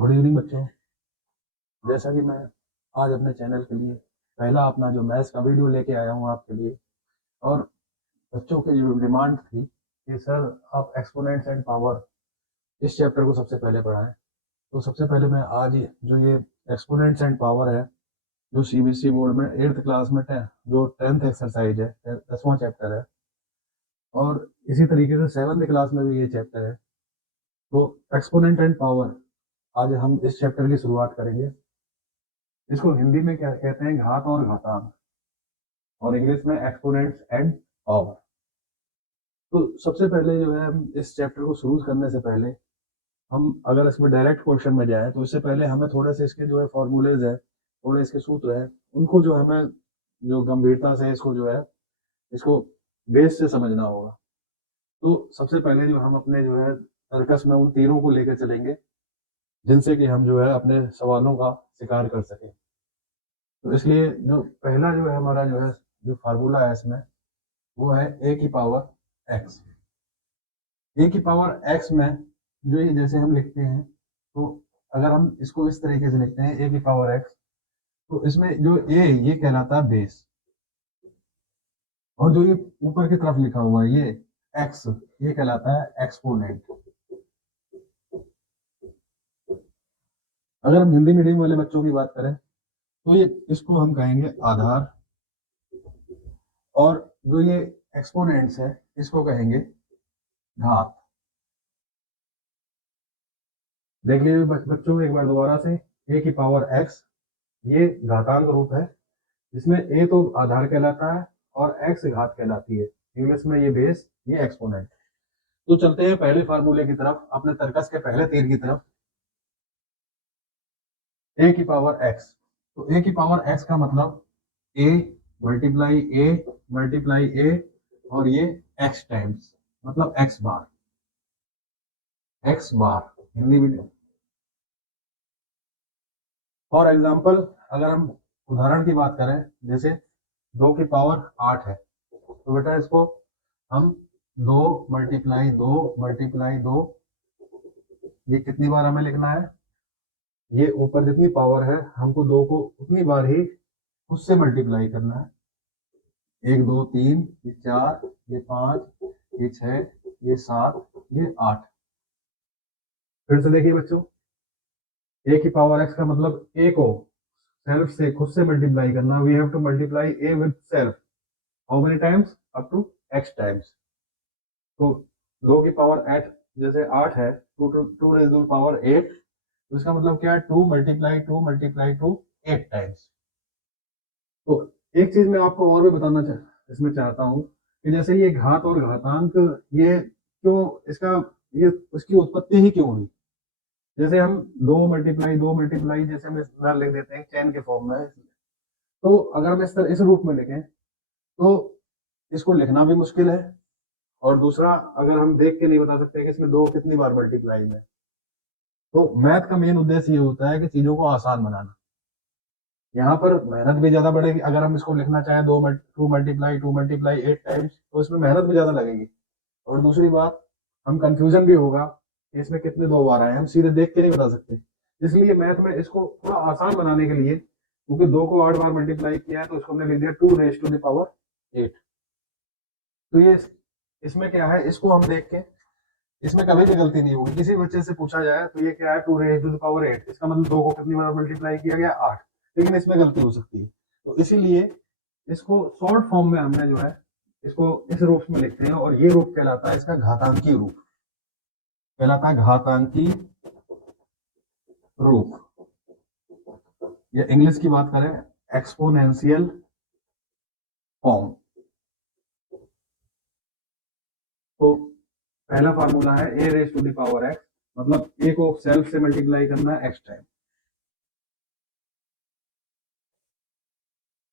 Good evening बच्चों। जैसा कि मैं आज अपने चैनल के लिए पहला अपना जो मैथ्स का वीडियो लेके आया हूँ आपके लिए, और बच्चों की जो डिमांड थी कि सर आप एक्सपोनेंट्स एंड पावर इस चैप्टर को सबसे पहले पढ़ाएं, तो सबसे पहले मैं आज जो ये एक्सपोनेंट्स एंड पावर है, जो सीबीएसई बोर्ड में 8th क्लास में जो 10th एक्सरसाइज है, 10वां चैप्टर है, और इसी तरीके से 7th क्लास में भी ये चैप्टर है। तो एक्सपोनेंट एंड पावर आज हम इस चैप्टर की शुरुआत करेंगे। इसको हिंदी में क्या कहते हैं, घात और घातांक, और इंग्लिश में एक्सपोनेंट्स एंड पावर। तो सबसे पहले जो है, हम इस चैप्टर को शुरू करने से पहले हम अगर इसमें डायरेक्ट क्वेश्चन में जाए, तो इससे पहले हमें थोड़े से इसके जो है फॉर्मूलेज है, थोड़े इसके सूत्र है, उनको जो हमें जो गंभीरता से इसको जो है इसको बेस से समझना होगा। तो सबसे पहले जो हम अपने जो है तर्कस में उन तीरों को लेकर चलेंगे जिनसे कि हम जो है अपने सवालों का शिकार कर सके। तो इसलिए जो पहला जो है हमारा जो है जो फार्मूला है इसमें, वो है ए की पावर एक्स। ए की पावर एक्स में जो ये जैसे हम लिखते हैं, तो अगर हम इसको इस तरीके से लिखते हैं ए की पावर एक्स, तो इसमें जो ए ये कहलाता है बेस, और जो ये ऊपर की तरफ लिखा हुआ है ये एक्स, ये कहलाता है एक्सपोनेंट। अगर हम हिंदी मीडियम वाले बच्चों की बात करें, तो ये इसको हम कहेंगे आधार, और जो ये एक्सपोनेंट्स है इसको कहेंगे घात। देख लीजिए बच्चों एक बार दोबारा से, ए की पावर एक्स ये घातांक रूप है, जिसमें ए तो आधार कहलाता है और एक्स घात कहलाती है। इंग्लिश में ये बेस, ये एक्सपोनेंट। तो चलते हैं पहले फार्मूले की तरफ, अपने तर्कस के पहले तीर की तरफ। ए की पावर एक्स, तो ए की पावर एक्स का मतलब ए मल्टीप्लाई ए, और ये एक्स टाइम्स, मतलब एक्स बार हिंदी में। फॉर एग्जाम्पल अगर हम उदाहरण की बात करें, जैसे 2 की पावर 8 है, तो बेटा इसको हम 2 ये कितनी बार हमें लिखना है, ये ऊपर जितनी पावर है हमको 2 को उतनी बार ही उससे मल्टीप्लाई करना है। 1 2 3, ये 4, ये 5, ये 6, ये 7, ये 8। फिर से देखिए बच्चों, ए की पावर एक्स का मतलब ए को सेल्फ से, खुद से मल्टीप्लाई करना। We have to multiply A with self, how many times, up to X times. तो 2 की पावर 8 जैसे 8 है, 2 रेज़ टू पावर 8, तो इसका मतलब क्या है, 2 मल्टीप्लाई 2 8 टाइम्स। तो एक चीज मैं आपको और भी बताना इसमें चाहता हूँ कि जैसे ये घात और घातांक, ये क्यों, इसका ये उसकी उत्पत्ति ही क्यों हुई। जैसे हम 2 मल्टीप्लाई जैसे हम इस तरह लिख देते हैं चैन के फॉर्म में, तो अगर हम इस रूप में लिखें तो इसको लिखना भी मुश्किल है, और दूसरा अगर हम देख के नहीं बता सकते कि इसमें 2 कितनी बार मल्टीप्लाई में। तो मैथ का मेन उद्देश्य ये होता है कि चीजों को आसान बनाना। यहाँ पर मेहनत भी ज्यादा बढ़ेगी, अगर हम इसको लिखना चाहें 2 मल्टीप्लाई 8 टाइम्स, तो इसमें मेहनत भी ज्यादा लगेगी। और दूसरी बात, हम कंफ्यूजन भी होगा कि इसमें कितने 2 बार आए, हम सीधे देख के नहीं बता सकते। इसलिए मैथ में इसको थोड़ा आसान बनाने के लिए, क्योंकि 2 को 8 बार मल्टीप्लाई किया है, तो इसको हमने लिख दिया 2 रेज़ टू द पावर 8। तो ये इसमें क्या है, इसको हम देख के, इसमें कभी भी गलती नहीं होगी। किसी बच्चे से पूछा जाए तो ये क्या है, 2 रेज़ टू द पावर 8, इसका मतलब 2 को कितनी बार मल्टीप्लाई किया गया, 8। लेकिन इसमें गलती हो सकती है, तो इसीलिए इसको शॉर्ट फॉर्म में हमने जो है इसको इस रूप में लिखते हैं, और ये रूप कहलाता है इसका घातांकी रूप, कहलाता है घातांकी रूप, या इंग्लिश की बात करें एक्सपोनेंशियल फॉर्म। तो पहला फार्मूला है a raise to the power x, मतलब ए को सेल्फ से मल्टीप्लाई करना है एक्स टाइम।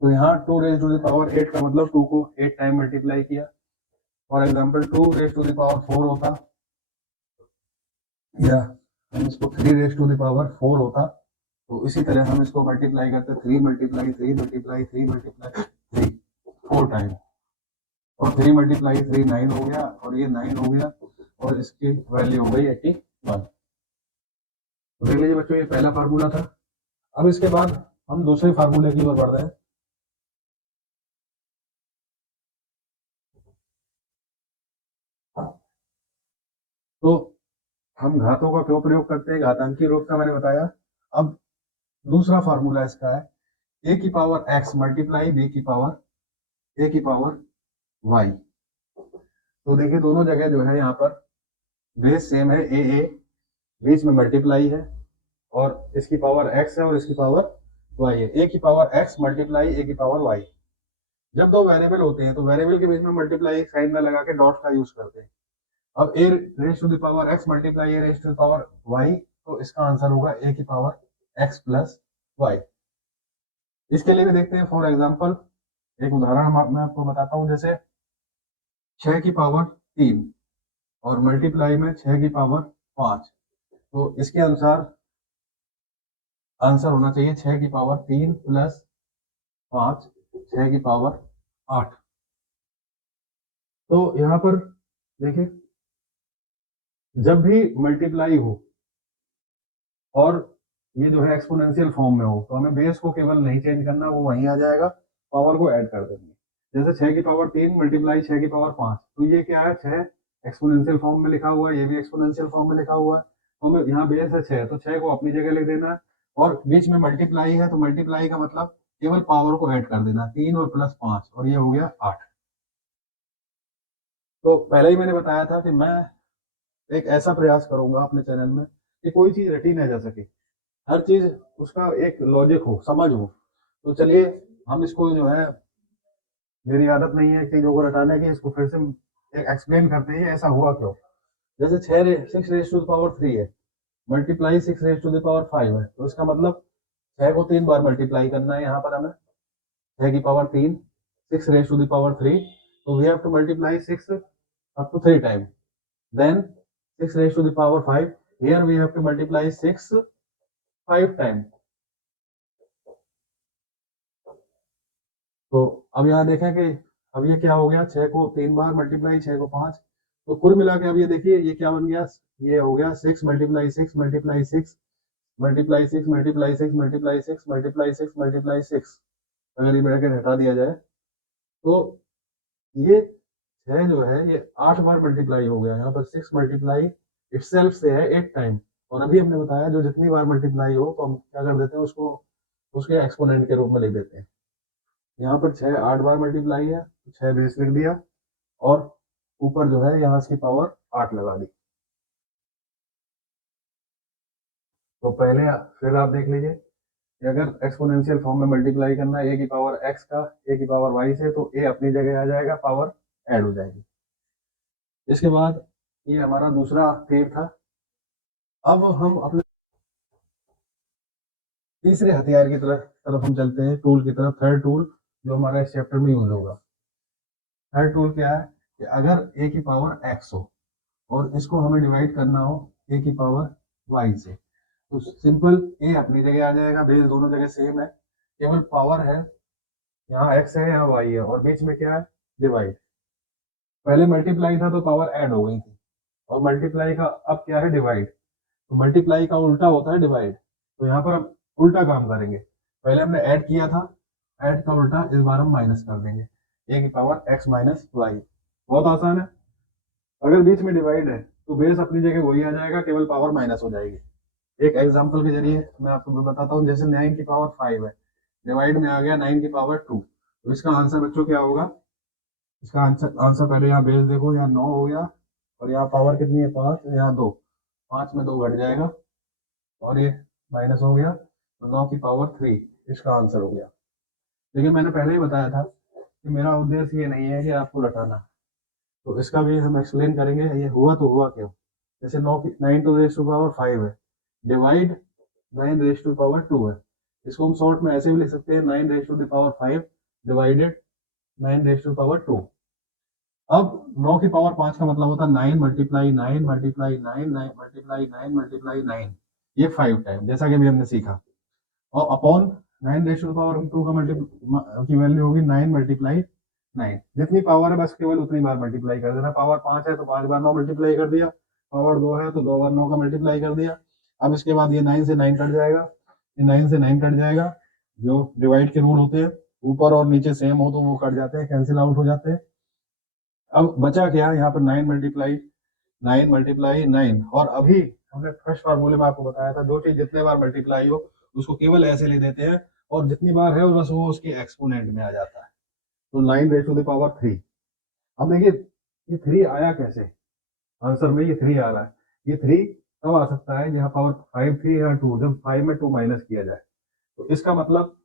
तो यहाँ 2 रेज़ टू द पावर 8 का मतलब 2 को 8 टाइम मल्टीप्लाई किया। For example 2 raise to the power 4 होता, या हम इसको 3 रेज़ टू द पावर 4 होता। तो इसी तरह हम इसको मल्टीप्लाई करते 3 मल्टीप्लाई 3 मल्टीप्लाई 3 मल्टीप्लाई 3 4 टाइम, और 3 मल्टीप्लाई 3 9 हो गया, और ये 9 हो गया, और इसकी वैल्यू हो गई 81। तो देख लीजिए बच्चों, ये पहला फार्मूला था। अब इसके बाद हम दूसरे फार्मूले की ओर बढ़ रहे हैं। तो हम घातों का क्यों प्रयोग करते हैं, घातांकी रूप का मैंने बताया। अब दूसरा फार्मूला इसका है ए की पावर एक्स मल्टीप्लाई बी की पावर ए की पावर वाई। तो देखिए दोनों जगह जो है यहाँ पर बेस सेम है, ए बीच में मल्टीप्लाई है और इसकी पावर एक्स है और इसकी पावर वाई है। ए की पावर एक्स मल्टीप्लाई ए की पावर वाई। जब दो वेरिएबल होते हैं तो वेरिएबल के बीच में मल्टीप्लाई साइन में लगा के डॉट का यूज करते हैं। अब a raise to the power x multiply a raise to the power y, तो इसका आंसर होगा ए की पावर एक्स प्लस वाई। इसके लिए भी देखते हैं। फॉर एग्जांपल एक उदाहरण मैं आपको बताता हूँ। जैसे 6 की पावर 3 और मल्टीप्लाई में 6 की पावर 5, तो इसके अनुसार आंसर होना चाहिए 6 की पावर 3 प्लस 5, 6 की पावर 8। तो यहाँ पर देखिए जब भी मल्टीप्लाई हो और ये जो है एक्सपोनेंशियल फॉर्म में हो, तो हमें बेस को केवल नहीं चेंज करना, वो वहीं आ जाएगा, पावर को ऐड कर देंगे। जैसे 6 की पावर 3 मल्टीप्लाई 6 की पावर 5, तो ये क्या है, 6 एक्सपोनेंशियल फॉर्म में लिखा हुआ है, ये भी एक्सपोनेंशियल फॉर्म में लिखा हुआ है। तो हमें यहाँ बेस है 6, तो 6 को अपनी जगह लिख देना है और बीच में मल्टीप्लाई है, तो मल्टीप्लाई का मतलब केवल पावर को ऐड कर देना, 3 और प्लस 5, और ये हो गया 8। तो पहले ही मैंने बताया था कि मैं एक ऐसा प्रयास करूंगा अपने चैनल में कि कोई चीज रटी ना जा सके, हर चीज उसका एक लॉजिक हो, समझ हो। तो चलिए हम इसको जो है, मेरी आदत नहीं है चीजों को रटाने की, इसको फिर से एक एक्सप्लेन करते हैं ऐसा हुआ क्यों। जैसे 6 रेज टू द पावर 3 है, multiply 6 raise to the power 5 है, तो इसका मतलब 6 को 3 बार मल्टीप्लाई करना है यहाँ पर हमें। 6 की power 3, 6 raise to the power 3, तो we have to multiply 6 up to 3 time, then 6 raised to the power 5, here we have to multiply 6 5 times। तो अब यहाँ देखें कि अब ये क्या हो गया, 6 को 3 बार मल्टीप्लाई, 6 को 5, तो कुल मिला के अब ये देखिए ये क्या बन गया, ये हो गया 6 multiply 6 multiply 6 multiply 6 multiply 6 multiply 6 multiply 6 multiply 6। अगर ये ब्रैकेट हटा दिया जाए तो ये 6 जो है ये 8 बार मल्टीप्लाई हो गया। यहाँ पर 6 मल्टीप्लाई इटसेल्फ से है 8 टाइम, और अभी हमने बताया जो जितनी बार मल्टीप्लाई हो तो हम क्या कर देते हैं, उसको उसके एक्सपोनेंट के रूप में लिख देते हैं। यहाँ पर 6 8 बार मल्टीप्लाई है, तो 6 बेस लिख दिया और ऊपर जो है यहाँ इसकी पावर 8 लगा दी। तो पहले फिर आप देख लीजिए कि अगर एक्सपोनेंशियल फॉर्म में मल्टीप्लाई करना है ए की पावर एक्स का ए की पावर वाई से, तो ए अपनी जगह आ जाएगा, पावर ऐड हो जाएगी। इसके बाद ये हमारा दूसरा तीर था। अब हम अपने तीसरे हथियार की तरफ हम चलते हैं, टूल की तरफ, थर्ड टूल जो हमारा इस चैप्टर में यूज होगा। थर्ड टूल क्या है कि अगर ए की पावर एक्स हो और इसको हमें डिवाइड करना हो ए की पावर वाई से, तो सिंपल ए अपनी जगह आ जाएगा, बेस दोनों जगह सेम है, केवल पावर है, यहाँ एक्स है यहाँ वाई है, और बीच में क्या है, डिवाइड। पहले मल्टीप्लाई था तो पावर ऐड हो गई थी, और मल्टीप्लाई का अब क्या है, डिवाइड। तो मल्टीप्लाई का उल्टा होता है डिवाइड, तो यहाँ पर हम उल्टा काम करेंगे। पहले हमने ऐड किया था, ऐड का उल्टा इस बार हम माइनस कर देंगे, ए की पावर एक्स माइनस वाई। बहुत आसान है। अगर बीच में डिवाइड है तो बेस अपनी जगह वही आ जाएगा, केवल पावर माइनस हो जाएगी। एक एग्जांपल के जरिए मैं आपको बताता हूँ। जैसे 9 की पावर 5 है, डिवाइड में आ गया 9 की पावर 2, तो इसका आंसर बच्चों क्या होगा, इसका आंसर पहले यहाँ बेस देखो, यहाँ 9 हो गया और यहाँ पावर कितनी है 5, यहाँ 2, 5 में 2 घट जाएगा और ये माइनस हो गया, तो 9 की पावर 3 इसका आंसर हो गया। लेकिन मैंने पहले ही बताया था कि मेरा उद्देश्य ये नहीं है कि आपको रटाना, तो इसका भी हम एक्सप्लेन करेंगे ये हुआ तो हुआ क्यों। जैसे 9 टू रेज टू पावर 5 है, डिवाइड 9 रेज टू पावर 2 है, इसको हम शॉर्ट में ऐसे भी लिख सकते हैं 9 raise to the power 5 divided 9 raise to power 2। अब 9 की पावर 5 का मतलब होता है 9 मल्टीप्लाई 9 मल्टीप्लाई 9 9 मल्टीप्लाई 9 मल्टीप्लाई 9, ये 5 टाइम, जैसा कि अभी हमने सीखा। और अपॉन 9 रेज टू पावर 2 का की वैल्यू होगी 9 मल्टीप्लाई 9। जितनी पावर है बस केवल उतनी बार मल्टीप्लाई कर देना। पावर 5 है तो 5 बार 9 मल्टीप्लाई कर दिया, पावर 2 है तो 2 बार 9 का मल्टीप्लाई कर दिया। अब इसके बाद ये 9 से 9 कट जाएगा, ये 9 से 9 कट जाएगा, जो डिवाइड के रूल होते हैं ऊपर और नीचे सेम हो तो वो कट जाते हैं, कैंसिल आउट हो जाते हैं। अब बचा क्या, यहाँ पर 9 मल्टीप्लाई 9, और अभी हमने फर्स्ट फार्मूले में आपको बताया था जो चीज जितने बार मल्टीप्लाई हो उसको केवल ऐसे ले देते हैं और जितनी बार है बस वो उसके एक्सपोनेंट में आ जाता है। तो 9 raised to the power 3। अब देखिए ये 3 आया कैसे, आंसर में ये 3 आ रहा है। ये 3 कब आ सकता है, यहाँ पावर 5 थी या 2, जब 5 में 2 माइनस किया जाए। तो इसका मतलब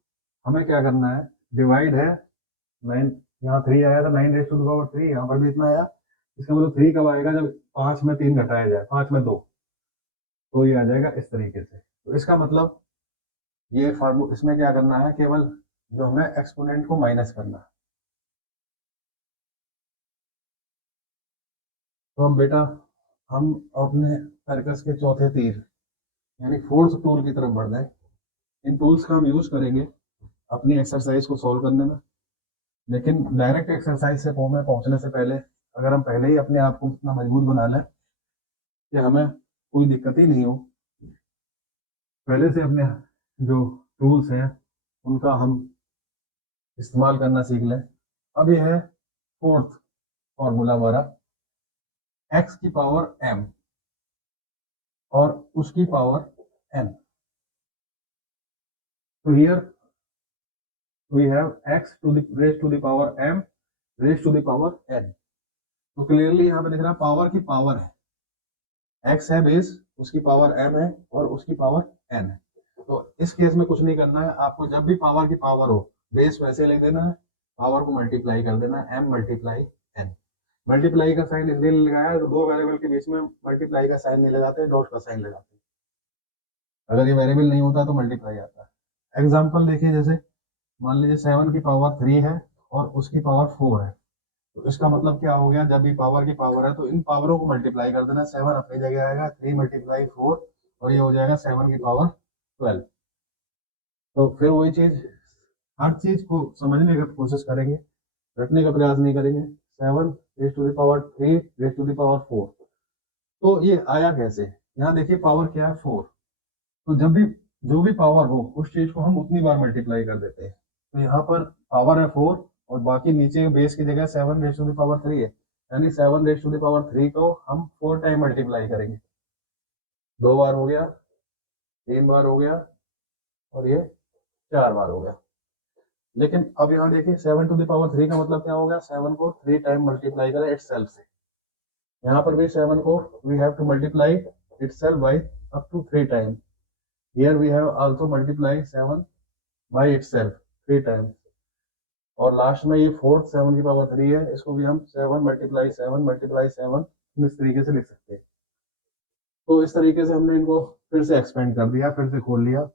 हमें क्या करना है, डिवाइड है 9, यहाँ 3 आया था 9 raised to the power 3, यहाँ पर भी इतना आया। इसका मतलब 3 कब आएगा, जब 5 में 3 घटाया जाए, 5 में 2, तो ये आ जाएगा इस तरीके से। तो इसका मतलब ये फार्मूला, इसमें क्या करना है, केवल जो हमें एक्सपोनेंट को माइनस करना है। तो हम बेटा हम अपने सर्कस के चौथे तीर यानी फोर्थ टूल की तरफ बढ़ जाए। इन टूल्स का हम यूज करेंगे अपनी एक्सरसाइज को सॉल्व करने में, लेकिन डायरेक्ट एक्सरसाइज से में पहुंचने से पहले अगर हम पहले ही अपने आप को इतना मजबूत बना लें कि हमें कोई दिक्कत ही नहीं हो, पहले से अपने जो टूल्स हैं उनका हम इस्तेमाल करना सीख लें। अब यह है फोर्थ फॉर्मूला हमारा, x की पावर m और उसकी पावर n। तो here we have x to the raise to the power m raise to the power n। तो क्लियरली यहाँ पे दिख रहा है पावर की पावर है, x है बेस, उसकी पावर m है और उसकी पावर n है। तो इस केस में कुछ नहीं करना है आपको, जब भी पावर की पावर हो बेस वैसे ले देना है, पावर को मल्टीप्लाई कर देना है, m मल्टीप्लाई n। मल्टीप्लाई का साइन इसलिए लगाया है, तो दो वेरिएबल के बीच में मल्टीप्लाई का साइन नहीं लगाते, डॉट का साइन लगाते हैं। अगर ये वेरिएबल नहीं होता तो मल्टीप्लाई आता है। एग्जांपल देखिए, जैसे मान लीजिए 7 की पावर 3 है और उसकी पावर 4 है, तो इसका मतलब क्या हो गया, जब भी पावर की पावर है तो इन पावरों को मल्टीप्लाई कर देना। 7 अपनी जगह आएगा, 3 मल्टीप्लाई 4 और ये हो जाएगा 7 की पावर 12। तो फिर वही चीज, हर चीज को समझने की कोशिश करेंगे, रटने का प्रयास नहीं करेंगे। 7 raise to the power 3 raise to the power 4, तो ये आया कैसे, यहाँ देखिए पावर क्या है 4। तो जब भी जो भी पावर हो उस चीज को हम उतनी बार मल्टीप्लाई कर देते हैं। तो यहाँ पर पावर है 4 और बाकी नीचे बेस की जगह 7 रेज टू द पावर 3 है, यानी 7 रेज टू द पावर 3 को हम 4 टाइम मल्टीप्लाई करेंगे। 2 बार हो गया, 3 बार हो गया और ये 4 बार हो गया। लेकिन अब यहाँ देखिए 7 टू द पावर 3 का मतलब क्या हो गया, 7 को 3 टाइम मल्टीप्लाई करें इटसेल्फ से। यहाँ पर भी 7 को we have to multiply itself by up to 3 time. Here we have also multiply 7 by itself 3 times. और लास्ट में ये फोर्थ 7 की पावर 3 है, इसको भी हम 7 मल्टीप्लाई 7 मल्टीप्लाई 7 इस तरीके से लिख सकते हैं। तो इस तरीके से हमने इनको फिर से एक्सपेंड कर दिया, फिर से खोल लिया।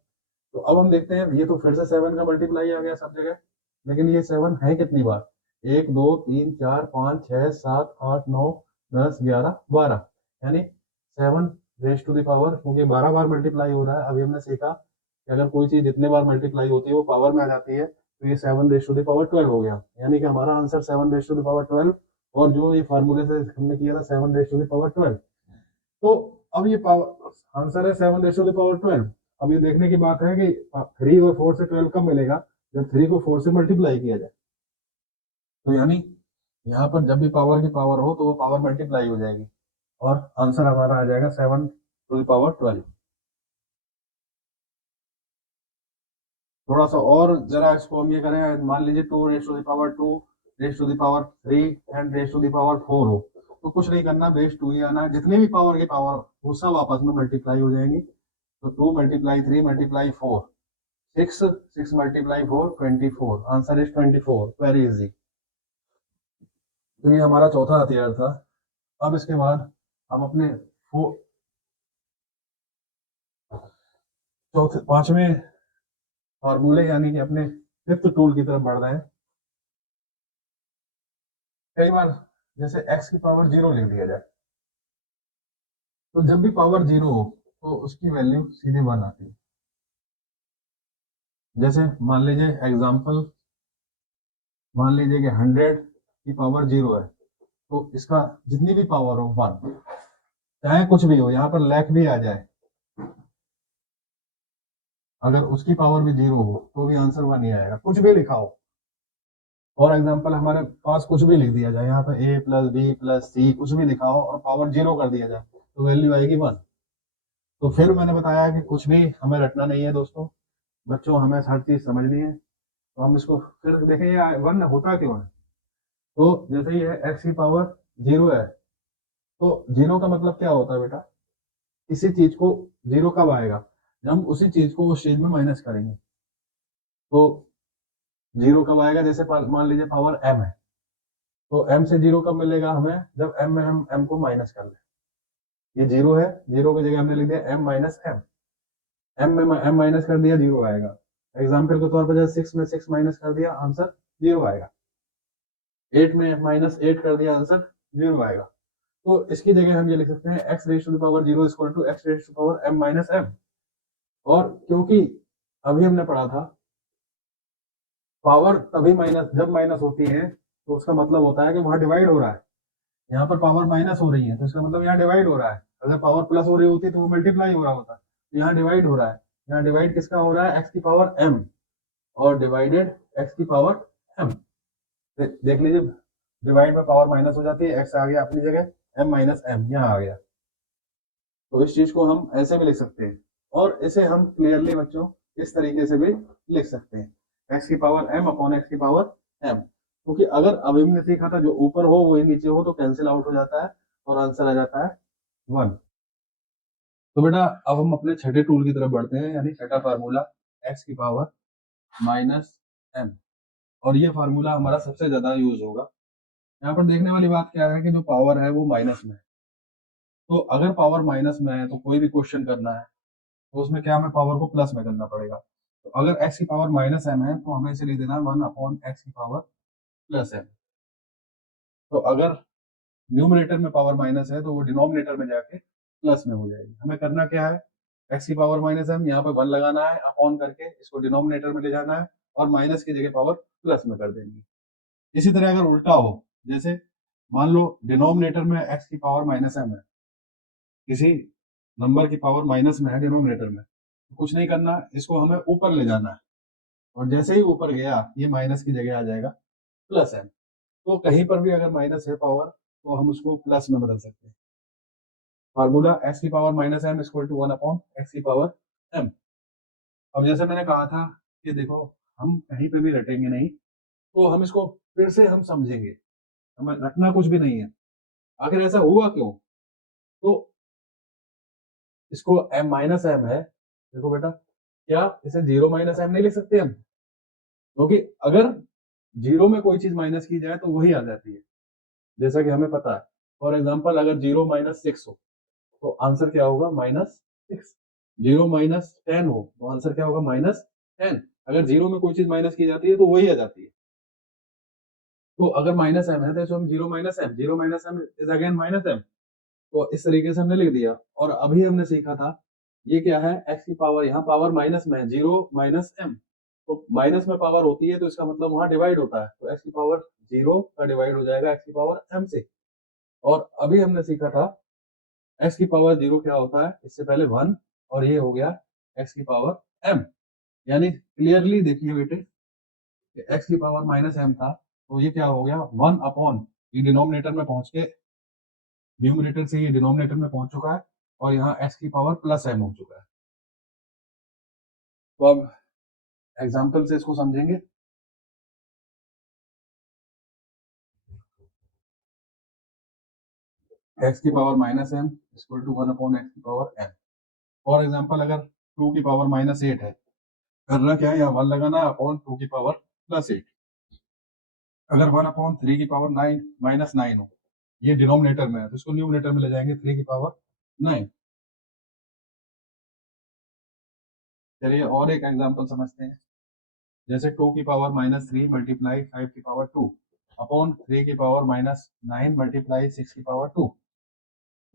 तो अब हम देखते हैं, ये तो फिर से 7 का मल्टीप्लाई आ गया सब जगह, लेकिन ये 7 है कितनी बार, 1 2 3 4 5 6 7 8 9 10 11 12, यानी 7 रेज टू द पावर, क्योंकि 12 बार मल्टीप्लाई हो रहा है। अभी हमने सीखा कि अगर कोई चीज जितने बार मल्टीप्लाई होती है वो पावर में आ जाती है, तो ये 7 रेज टू द पावर 12 हो गया, यानी कि हमारा answer 7 raise to the power 12। और जो ये फार्मूले से हमने किया था 7 रेज टू द पावर 12, तो अब ये पावर आंसर है 7 रेज टू द पावर 12। अब ये देखने की बात है कि 3 और 4 से 12 कब मिलेगा, जब 3 को 4 से मल्टीप्लाई किया जाए। तो यानी यहाँ पर जब भी पावर की पावर हो तो वो पावर मल्टीप्लाई हो जाएगी और आंसर हमारा आ जाएगा 7 टू द पावर 12। थोड़ा सा और जरा इसको हम ये करें, मान लीजिए 2 raise to the power 2 raise to the power 3 and raise to the power 4 हो, तो कुछ नहीं करना, बेस 2 ही आना है। जितने भी पावर की पावर वो सब आपस में मल्टीप्लाई हो जाएंगी। तो 2 multiply 3 multiply 4 6, 6 multiply 4 24, answer is 24, very easy. तो ये हमारा चौथा हथियार था। अब इसके बाद हम अपने चौथे पांचवें फॉर्मूले यानी कि अपने फिफ्थ टूल की तरफ बढ़ रहे हैं। कई बार जैसे x की पावर 0 लिख दिया जाए, तो जब भी पावर 0 हो तो उसकी वैल्यू सीधे 1 आती है। जैसे मान लीजिए एग्जांपल, मान लीजिए कि 100 की पावर 0 है, तो इसका जितनी भी पावर हो 1, चाहे कुछ भी हो, यहाँ पर लैख भी आ जाए अगर उसकी पावर भी 0 हो तो भी आंसर 1 ही आएगा, कुछ भी लिखा हो। फॉर एग्जाम्पल हमारे पास कुछ भी लिख दिया जाए, यहाँ पे a प्लस बी प्लस सी कुछ भी लिखा हो और पावर 0 कर दिया जाए तो वैल्यू आएगी 1। तो फिर मैंने बताया कि कुछ भी हमें रटना नहीं है दोस्तों, बच्चों हमें हर चीज समझनी है। तो हम इसको फिर देखें ये 1 होता क्यों है। तो जैसे ये एक्स की पावर 0 है, तो 0 का मतलब क्या होता है बेटा, किसी चीज को 0 कब आएगा, जब हम उसी चीज को उस चीज में माइनस करेंगे। तो 0 कब आएगा, जैसे मान लीजिए पावर m है, तो m से 0 कब मिलेगा हमें, जब m में हम m को माइनस कर लें। ये 0 है, 0 की जगह हमने लिख दिया m माइनस m, m में m माइनस कर दिया 0 आएगा। एग्जाम्पल के तौर पर जैसे 6 में 6 माइनस कर दिया आंसर 0 आएगा, 8 में माइनस 8 कर दिया आंसर 0 आएगा। तो इसकी जगह हम ये लिख सकते हैं x raise to the power 0 equal to x raise to power m minus m। और क्योंकि अभी हमने पढ़ा था पावर तभी माइनस जब माइनस होती है, तो उसका मतलब होता है कि वहां डिवाइड हो रहा है। यहाँ पर पावर माइनस हो रही है तो इसका मतलब यहाँ डिवाइड हो रहा है। अगर पावर प्लस हो रही होती तो वो मल्टीप्लाई हो रहा होता। तो यहाँ डिवाइड हो रहा है, यहाँ डिवाइड किसका हो रहा है, एक्स की पावर m और डिवाइडेड एक्स की पावर m। देख लीजिए डिवाइड में पावर माइनस हो जाती है, एक्स आ गया अपनी जगह, m माइनस m यहाँ आ गया। तो इस चीज को हम ऐसे भी लिख सकते हैं और इसे हम क्लियरली बच्चों इस तरीके से भी लिख सकते हैं, एक्स की पावर m अपॉन एक्स की पावर m। क्योंकि अगर अभी हमने सीखा था जो ऊपर हो वो नीचे हो तो कैंसिल आउट हो जाता है और आंसर आ जाता है 1। तो बेटा अब हम अपने छठे टूल की तरफ बढ़ते हैं, यानी छठा फार्मूला एक्स की पावर माइनस m। और ये फार्मूला हमारा सबसे ज्यादा यूज होगा। यहाँ पर देखने वाली बात क्या है कि जो पावर है वो माइनस में है, तो अगर पावर माइनस में है तो कोई भी क्वेश्चन करना है तो उसमें क्या हमें पावर को प्लस में करना पड़ेगा। तो अगर x की पावर माइनस m है तो हमें इसे लिख देना 1 अपॉन एक्स की पावर प्लस m। तो अगर न्यूमरेटर में पावर माइनस है तो वो डिनोमिनेटर में जाके प्लस में हो जाएगी। हमें करना क्या है, x की पावर माइनस m यहाँ पे 1 लगाना है, अपॉन करके इसको डिनोमिनेटर में ले जाना है और माइनस की जगह पावर प्लस में कर देंगे। इसी तरह अगर उल्टा हो, जैसे मान लो डिनोमिनेटर में x की पावर माइनस m है, किसी नंबर की पावर माइनस में है डिनोमिनेटर में, तो कुछ नहीं करना, इसको हमें ऊपर ले जाना है और जैसे ही ऊपर गया ये माइनस की जगह आ जाएगा प्लस m। तो कहीं पर भी अगर माइनस है पावर तो हम उसको प्लस में बदल सकते हैं। फार्मूला एक्स की power minus m equal to 1 upon X की पावर m। अब जैसे मैंने कहा था कि देखो हम कहीं पे भी रटेंगे नहीं, तो हम इसको फिर से हम समझेंगे, हमें रटना कुछ भी नहीं है। आखिर ऐसा हुआ क्यों, तो इसको m माइनस m है, देखो बेटा क्या इसे 0 माइनस m नहीं लिख सकते हम, क्योंकि अगर 0 में कोई चीज माइनस की जाए तो वही आ जाती है, जैसा कि हमें पता है। फॉर एग्जाम्पल अगर 0 माइनस 6 हो तो आंसर क्या होगा -6। 0 माइनस 10 हो तो आंसर क्या होगा -10। अगर 0 में कोई चीज माइनस की जाती है तो वही आ जाती है। तो अगर माइनस m है तो हम 0 minus m, 0 minus m is again minus m। तो इस तरीके से हमने लिख दिया। और अभी हमने सीखा था ये क्या है, x की पावर, यहाँ पावर माइनस में है 0 माइनस m, तो माइनस में पावर होती है तो इसका मतलब वहां डिवाइड होता है, तो x की पावर 0 का डिवाइड हो जाएगा x की पावर m से। और अभी हमने सीखा था x की पावर 0 क्या होता है, इससे पहले 1, और ये हो गया x की पावर m। यानी क्लियरली देखिए बेटे कि x की पावर माइनस m था तो ये क्या हो गया 1 अपॉन, ये डिनोमिनेटर में पहुंच के न्यूमरेटर से ये डिनोमिनेटर में पहुंच चुका है और यहाँ x की पावर प्लस m हो चुका है। तो अब एग्जाम्पल से इसको समझेंगे। x की power minus m equal to 1 upon X की पावर m। फॉर एग्जाम्पल अगर 2 की पावर -8 है, करना क्या है, यहाँ 1 लगाना है अपॉन 2 की पावर +8। अगर 1 अपॉन 3 की पावर 9 -9 हो, ये डिनोमिनेटर में है तो इसको न्यूमरेटर में ले जाएंगे 3 की पावर 9। चलिए और एक एग्जांपल समझते हैं, जैसे 2 की पावर -3 मल्टीप्लाई 5 की पावर 2 अपॉन 3 की पावर -9 मल्टीप्लाई 6 की पावर 2।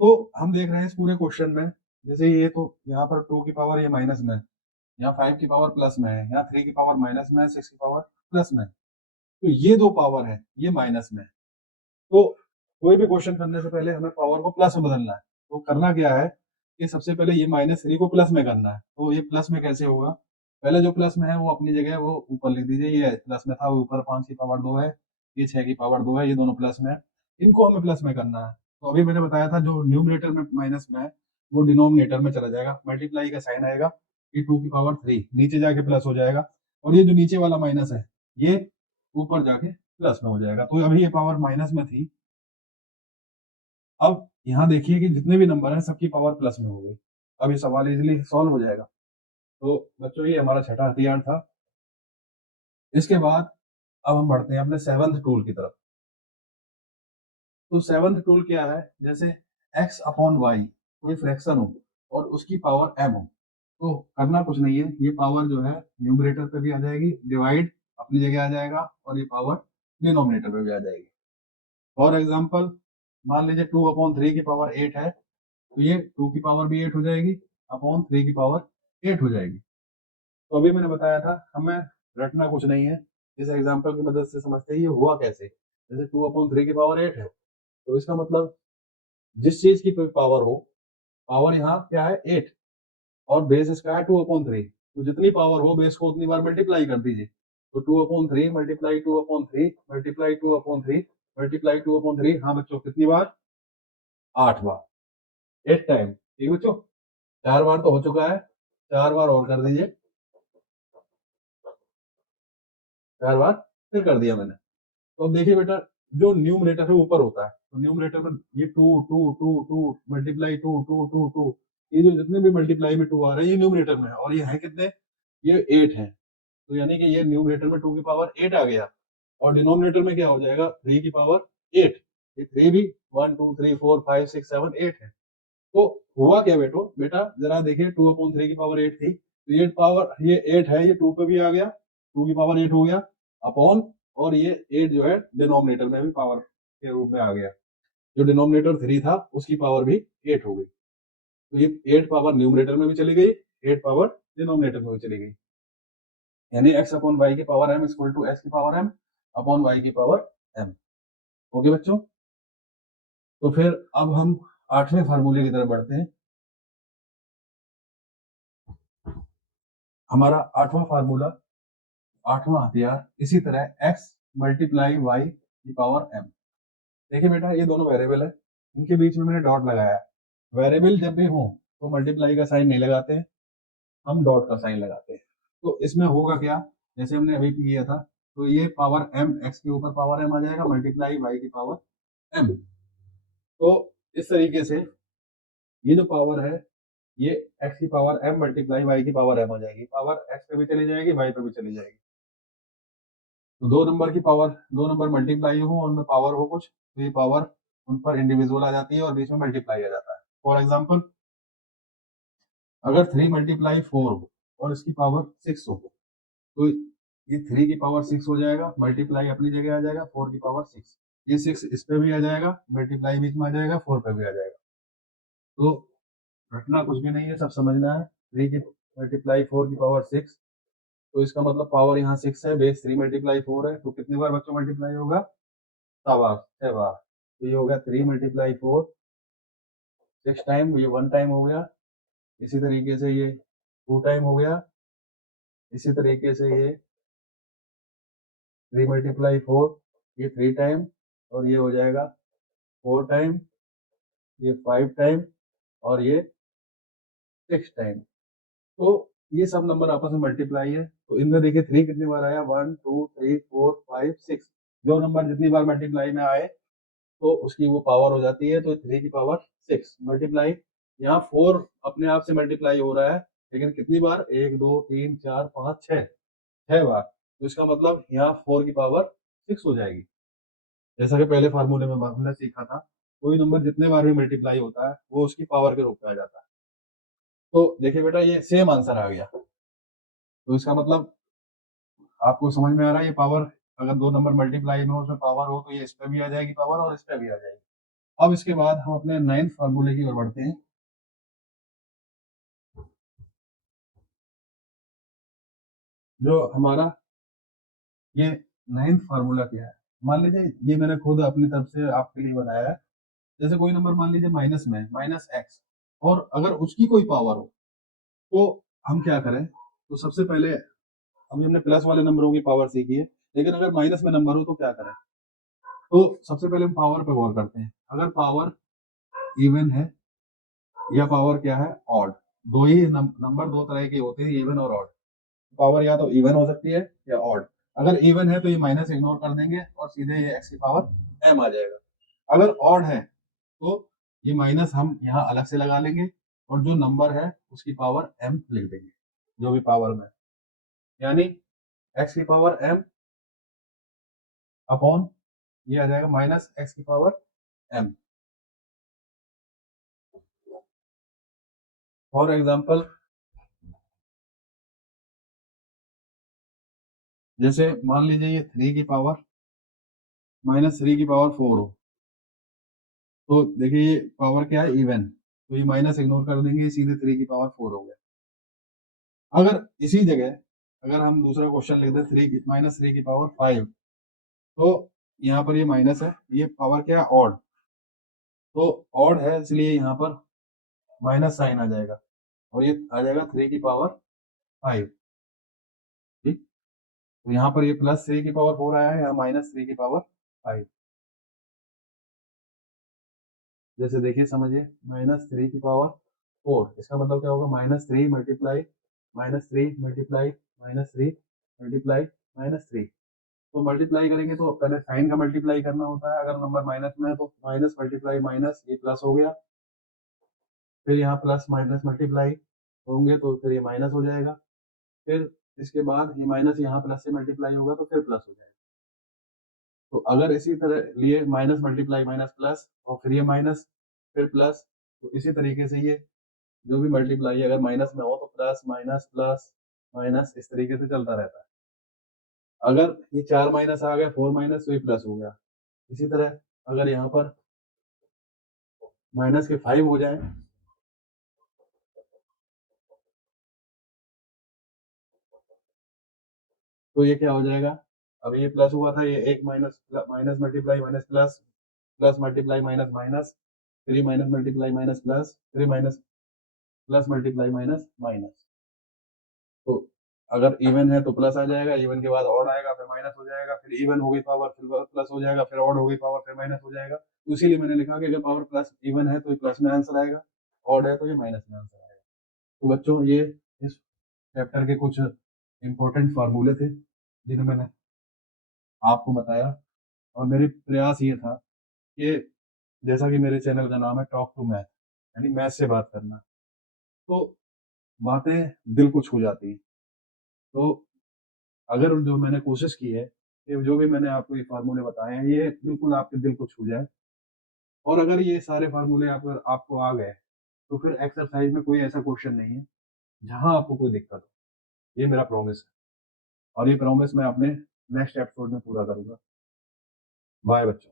तो हम देख रहे हैं इस पूरे क्वेश्चन में, जैसे ये तो यहाँ पर 2 की पावर ये माइनस में है, यहाँ 5 की पावर प्लस में है, यहाँ 3 की पावर माइनस में है, 6 की पावर प्लस में है। तो ये दो पावर है ये माइनस में है। तो कोई भी क्वेश्चन करने से पहले हमें पावर को प्लस में बदलना है। तो करना क्या है कि सबसे पहले ये -3 को प्लस में करना है। तो ये प्लस में कैसे होगा, पहले जो प्लस में है वो अपनी जगह वो ऊपर लिख दीजिए, ये प्लस में था वो ऊपर 5 की पावर 2 है, ये 6 की पावर 2 है, ये दोनों प्लस में है, इनको हमें प्लस में करना है। तो अभी मैंने बताया था जो न्यूमरेटर में माइनस में है वो डिनोमिनेटर में चला जाएगा, मल्टीप्लाई का साइन आएगा, ये 2 की पावर 3 नीचे जाके प्लस हो जाएगा, और ये जो नीचे वाला माइनस है ये ऊपर जाके प्लस में हो जाएगा। तो अभी ये पावर माइनस में थी, अब यहाँ देखिए कि जितने भी नंबर हैं सबकी पावर प्लस में हो गई। अब ये सवाल इजीली सॉल्व हो जाएगा। तो बच्चों ये हमारा छठा हथियार था। इसके बाद अब हम बढ़ते हैं अपने सेवंथ टूल की तरफ। तो सेवंथ टूल क्या है, जैसे x अपॉन वाई कोई फ्रैक्शन हो और उसकी पावर m हो, तो करना कुछ नहीं है, ये पावर जो है न्यूमरेटर पे भी आ जाएगी, डिवाइड अपनी जगह आ जाएगा, और ये पावर डिनोमिनेटर पे भी आ जाएगी। फॉर एग्जाम्पल मान लीजिए 2 अपॉन 3 की पावर 8 है, तो ये 2 की पावर भी 8 हो जाएगी, अपॉन 3 की पावर 8 हो जाएगी। तो अभी मैंने बताया था हमें रटना कुछ नहीं है, इस एग्जाम्पल की मदद से समझते हैं ये हुआ कैसे। जैसे 2 अपॉन 3 की पावर 8 है, तो इसका मतलब जिस चीज की कोई पावर हो, पावर यहाँ क्या है 8, और बेस इसका है 2 अपॉन 3, तो जितनी पावर हो बेस को उतनी बार मल्टीप्लाई कर दीजिए। तो 2 upon 3 multiply 2 upon 3 multiply 2 upon 3 multiply 2 upon 3, हाँ बच्चों कितनी बार, 8 बार, 8 टाइम। ठीक बच्चों, 4 बार तो हो चुका है, 4 बार और कर दीजिए, 4 बार फिर कर दिया मैंने। तो अब देखिए बेटा, जो न्यूमरेटर है ऊपर होता है, तो न्यूमरेटर में ये 2 2 2 2 मल्टीप्लाई 2 2 2 2, ये जो जितने भी मल्टीप्लाई में 2 आ रहे हैं ये न्यूमरेटर में है, और ये है कितने, ये 8 है। तो यानी कि ये न्यूमरेटर में 2 की पावर 8 आ गया, और डिनोमिनेटर में क्या हो जाएगा 3 की पावर 8, ये 3 भी 1 2 3 4 5 6 7 8 है। तो हुआ क्या बेटा जरा देखिए, 2 अपॉन 3 की पावर 8 थी, तो ये पावर ये 8 है, ये 2 पे भी आ गया, 2 की पावर 8 हो गया, अपॉन, और ये 8 जो है डिनोमिनेटर में भी पावर के रूप में आ गया, जो डिनोमिनेटर 3 था उसकी पावर भी 8 हो गई। तो ये 8 पावर न्यूमरेटर में भी चली गई, 8 पावर डिनोमिनेटर में भी चली गई, यानी x अपॉन वाई की power m equal to x की पावर m अपॉन y की पावर m। ओके बच्चों, तो फिर अब हम 8वें फार्मूले की तरफ बढ़ते हैं। हमारा 8वां फार्मूला, 8वां हथियार इसी तरह x मल्टीप्लाई वाई की पावर m। देखिए बेटा ये दोनों वेरिएबल है, इनके बीच में मैंने डॉट लगाया है। वेरिएबल जब भी हो तो मल्टीप्लाई का साइन नहीं लगाते हैं, हम डॉट का साइन लगाते हैं। तो इसमें होगा क्या, जैसे हमने अभी किया था, तो ये पावर m x के ऊपर पावर m आ जाएगा, मल्टीप्लाई y की पावर m। तो इस तरीके से ये जो पावर है ये x की पावर m मल्टीप्लाई y की पावर m आ जाएगी, पावर x पे भी चली जाएगी y पे भी चली जाएगी। तो दो नंबर की पावर, दो नंबर मल्टीप्लाई हो और उनमें पावर हो कुछ, तो ये पावर उन पर इंडिविजुअल आ जाती है और बीच में मल्टीप्लाई आ जाता है। फॉर एग्जाम्पल अगर 3 मल्टीप्लाई 4 हो और इसकी पावर 6 हो, तो ये 3 की पावर 6 हो जाएगा, मल्टीप्लाई अपनी जगह आ जाएगा 4 की पावर 6, ये 6 इस पे भी आ जाएगा, मल्टीप्लाई बीच में आ जाएगा, 4 पे भी आ जाएगा। तो रटना कुछ भी नहीं है, सब समझना है। 3 की मल्टीप्लाई 4 की पावर 6, तो इसका मतलब पावर यहाँ 6 है, बेस 3 मल्टीप्लाई 4 है, तो कितनी बार बच्चों मल्टीप्लाई होगा, 7 बार, 6 बार। तो ये होगा 3 मल्टीप्लाई 4 6 टाइम, ये 1 टाइम हो गया, इसी तरीके से ये 2 टाइम हो गया, इसी तरीके से ये 3 मल्टीप्लाई 4 ये 3 टाइम, और ये हो जाएगा 4 टाइम, ये 5 टाइम, और ये 6 टाइम। तो ये सब नंबर आपस में मल्टीप्लाई है, तो इनमें देखिए 3 कितनी बार आया, 1 2 3 4 5 6, जो नंबर जितनी बार मल्टीप्लाई में आए तो उसकी वो पावर हो जाती है, तो 3 की पावर 6 मल्टीप्लाई, यहाँ 4 अपने आप से मल्टीप्लाई हो रहा है, लेकिन कितनी बार, 1 2 3 4 5 6, 6 बार, तो इसका मतलब यहाँ 4 की पावर 6 हो जाएगी। जैसा कि पहले फार्मूले में हमने सीखा था, कोई नंबर जितने बार भी मल्टीप्लाई होता है वो उसकी पावर के रूप में आ जाता है। तो देखिए बेटा ये सेम आंसर आ गया, तो इसका मतलब आपको समझ में आ रहा है, ये पावर अगर दो नंबर मल्टीप्लाई में हो उसमें पावर हो तो ये इस पे भी आ जाएगी पावर और इस पे भी आ जाएगी। अब इसके बाद हम अपने 9th फार्मूले की ओर बढ़ते हैं। जो हमारा ये 9th फार्मूला क्या है, मान लीजिए ये मैंने खुद अपनी तरफ से आपके लिए बनाया है। जैसे कोई नंबर मान लीजिए माइनस में, माइनस एक्स, और अगर उसकी कोई पावर हो तो हम क्या करें, तो सबसे पहले अभी हमने प्लस वाले नंबरों की पावर सीखी है, लेकिन अगर माइनस में नंबर हो तो क्या करें। तो सबसे पहले हम पावर पे गौर करते हैं। अगर पावर इवन है या पावर क्या है ऑड, दो ही नंबर दो तरह के होते हैं, इवन और ऑड। पावर या तो इवन हो सकती है या ऑड। अगर इवन है तो ये माइनस इग्नोर कर देंगे और सीधे ये एक्स की पावर एम आ जाएगा। अगर ऑड है तो ये माइनस हम यहाँ अलग से लगा लेंगे और जो नंबर है उसकी पावर एम लिख देंगे, जो भी पावर में, यानी एक्स की पावर एम अपॉन ये आ जाएगा माइनस एक्स की पावर एम। फॉर एग्जाम्पल, जैसे मान लीजिए ये 3 की पावर माइनस 3 की पावर 4 हो, तो देखिए ये पावर क्या है इवन, तो ये माइनस इग्नोर कर देंगे, सीधे 3 की पावर 4 हो गया। अगर इसी जगह अगर हम दूसरा क्वेश्चन लिख दें माइनस 3 की पावर 5, तो यहाँ पर ये माइनस है, ये पावर क्या है ऑड, तो ऑड है इसलिए यहाँ पर माइनस साइन आ जाएगा और ये आ जाएगा 3 की पावर 5। ठीक, तो यहाँ पर ये प्लस 3 की पावर 4 आया है, यहाँ माइनस 3 की पावर 5। जैसे देखिए समझिए, माइनस 3 की पावर 4, इसका मतलब क्या होगा, minus 3 multiply minus 3 multiply minus 3 multiply minus 3। तो मल्टीप्लाई करेंगे तो पहले साइन का मल्टीप्लाई करना होता है, अगर नंबर माइनस में है तो माइनस मल्टीप्लाई माइनस, ये प्लस हो गया, फिर यहाँ प्लस माइनस मल्टीप्लाई होंगे तो फिर ये माइनस हो जाएगा, फिर इसके बाद ये माइनस यहाँ प्लस से मल्टीप्लाई होगा तो फिर प्लस हो जाएगा। तो अगर इसी तरह लिए माइनस मल्टीप्लाई माइनस प्लस और फिर ये माइनस फिर प्लस, तो इसी तरीके से ये जो भी मल्टीप्लाई अगर माइनस में हो तो प्लस माइनस इस तरीके से चलता रहता है। अगर ये 4 माइनस आ गया 4 माइनस तो ये प्लस हो गया। इसी तरह अगर यहाँ पर माइनस के 5 हो जाए तो ये क्या हो जाएगा, अब ये प्लस हुआ था, ये एक minus minus multiply minus plus, plus multiply minus minus, फिर ये माइनस मल्टीप्लाई माइनस प्लस, फिर minus plus multiply minus minus. तो अगर इवन है तो प्लस आ जाएगा, इवन के बाद ऑड आएगा, फिर माइनस हो जाएगा, फिर इवन हो गई पावर, फिर प्लस हो जाएगा, फिर ऑड हो गई पावर, फिर माइनस हो जाएगा। तो इसीलिए मैंने लिखा कि अगर पावर प्लस इवन है तो ये प्लस में आंसर आएगा, ऑड है तो ये माइनस में आंसर आएगा। तो बच्चों ये इस चैप्टर के कुछ इंपॉर्टेंट फार्मूले थे जिन्हें मैंने आपको बताया, और मेरे प्रयास ये था कि जैसा कि मेरे चैनल का नाम है टॉक टू मैथ, यानी मैथ से बात करना, तो बातें दिल को छू जाती हैं। तो अगर जो मैंने कोशिश की है कि जो भी मैंने आपको ये फार्मूले बताए हैं ये बिल्कुल आपके दिल को छू जाए, और अगर ये सारे फार्मूले आपको आ गए तो फिर एक्सरसाइज में कोई ऐसा क्वेश्चन नहीं है जहां आपको कोई दिक्कत हो। ये मेरा प्रॉमिस है और ये प्रॉमिस मैं अपने नेक्स्ट एपिसोड में पूरा करूंगा। बाय बच्चों।